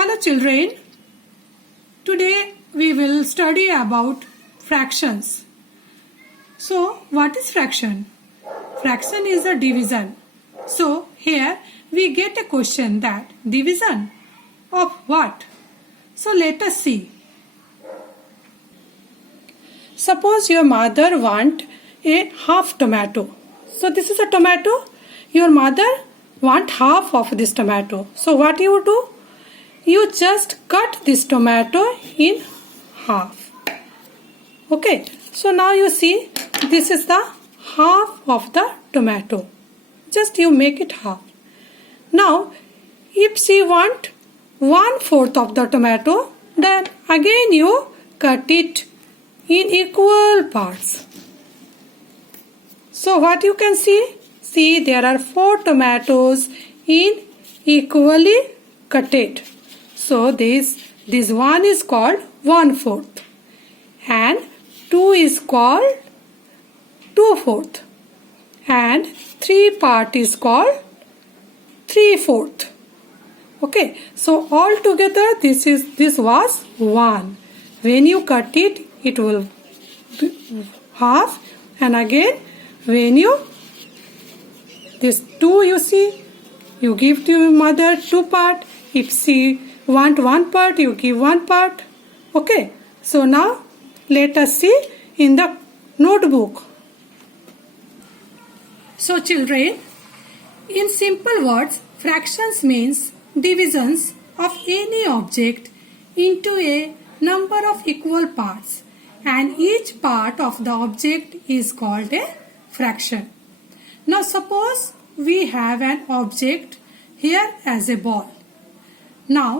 Hello children, today we will study about fractions. So what is fraction? Fraction is a division. So here we get a question that division of what? So let us see. Suppose your mother want a half tomato. So this is a tomato. Your mother want half of this tomato. So what you do? You just cut this tomato in half. Okay. So now you see this is the half of the tomato. Just you make it half. Now if she want 1/4 of the tomato, then again you cut it in equal parts. So what you can see? See, there are 4 tomatoes in equally cutted. So this one is called 1/4 and 2 is called 2/4 and 3 part is called 3/4. Okay, so all together this was 1. When you cut it, it will be half, and again when you this 2 you see, you give to your mother 2 part. If she want 1 part, you give 1 part. Okay, so now let us see in the notebook. So children, in simple words, fractions means divisions of any object into a number of equal parts, and each part of the object is called a fraction. Now suppose we have an object here as a ball. Now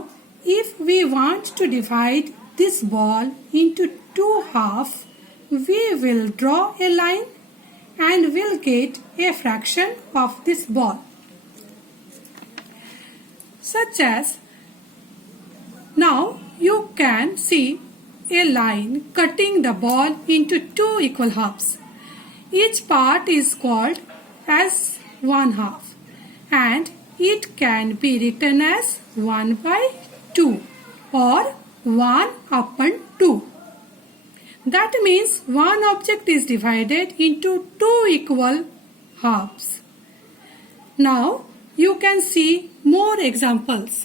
if we want to divide this ball into 2 halves, we will draw a line and will get a fraction of this ball. Such as, now you can see a line cutting the ball into 2 equal halves. Each part is called as 1 half, and it can be written as 1/2 or 1/2. That means one object is divided into 2 equal halves. Now you can see more examples.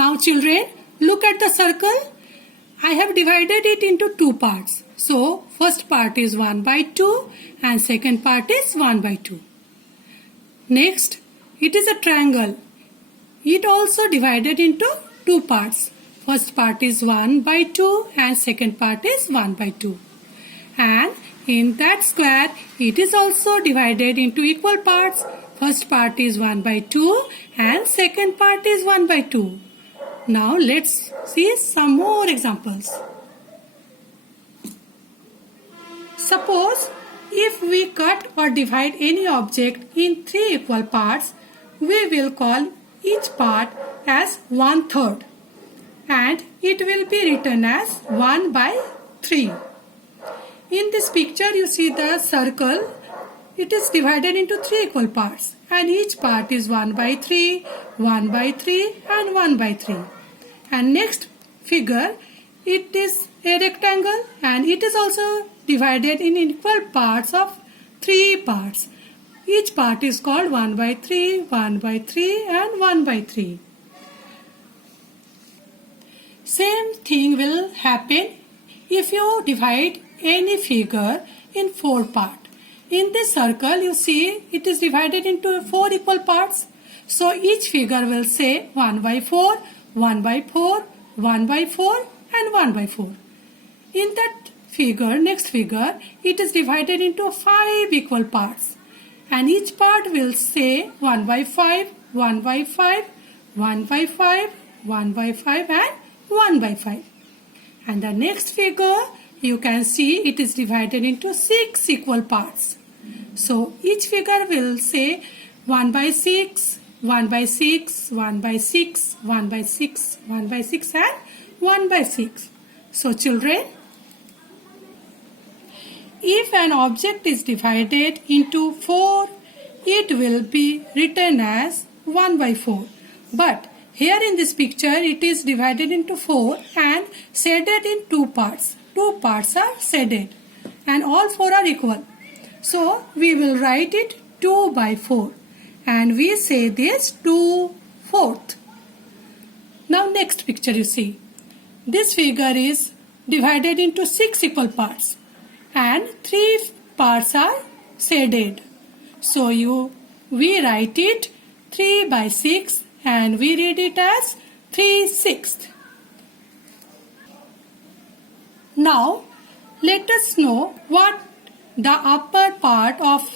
Now children, look at the circle. I have divided it into 2 parts. So first part is 1/2 and second part is 1/2. Next, it is a triangle. It also divided into 2 parts. First part is 1/2 and second part is 1/2. And in that square, it is also divided into equal parts. First part is 1/2 and second part is 1/2. Now let's see some more examples. Suppose if we cut or divide any object in 3 equal parts, we will call each part as 1/3 and it will be written as 1/3. In this picture you see the circle. It is divided into 3 equal parts and each part is 1/3, 1/3 and 1/3. And next figure, it is a rectangle and it is also divided in equal parts of 3 parts. Each part is called 1/3, 1/3 and 1/3. Same thing will happen if you divide any figure in 4 parts. In this circle you see it is divided into 4 equal parts. So each figure will say 1/4, 1/4, 1/4 and 1/4. In that figure, next figure, it is divided into 5 equal parts. And each part will say 1/5, 1/5, 1/5, 1/5 and 1/5. And the next figure, you can see it is divided into 6 equal parts. So each figure will say 1/6, 1/6, 1/6, 1/6, 1/6 and 1/6. So children, if an object is divided into 4, it will be written as 1/4. But Here in this picture it is divided into 4 and shaded in 2 parts. 2 parts are shaded and all 4 are equal. So we will write it 2 by 4 and we say this 2/4. Now next picture you see. This figure is divided into 6 equal parts and 3 parts are shaded. So we write it 3 by 6 and we read it as 3/6. Now let us know what the upper part of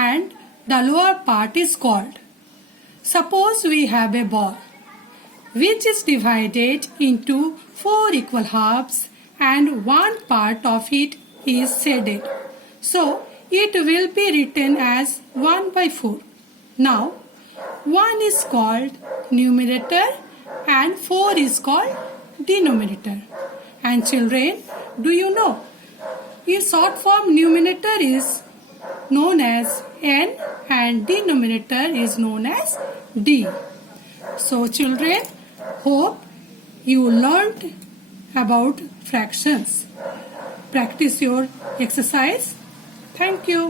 and the lower part is called. Suppose we have a ball which is divided into 4 equal halves and one part of it is shaded. So it will be written as 1/4. Now 1 is called numerator and 4 is called denominator. And children, do you know, in short form numerator is known as n and denominator is known as d. So children, hope you learned about fractions. Practice your exercise. Thank you.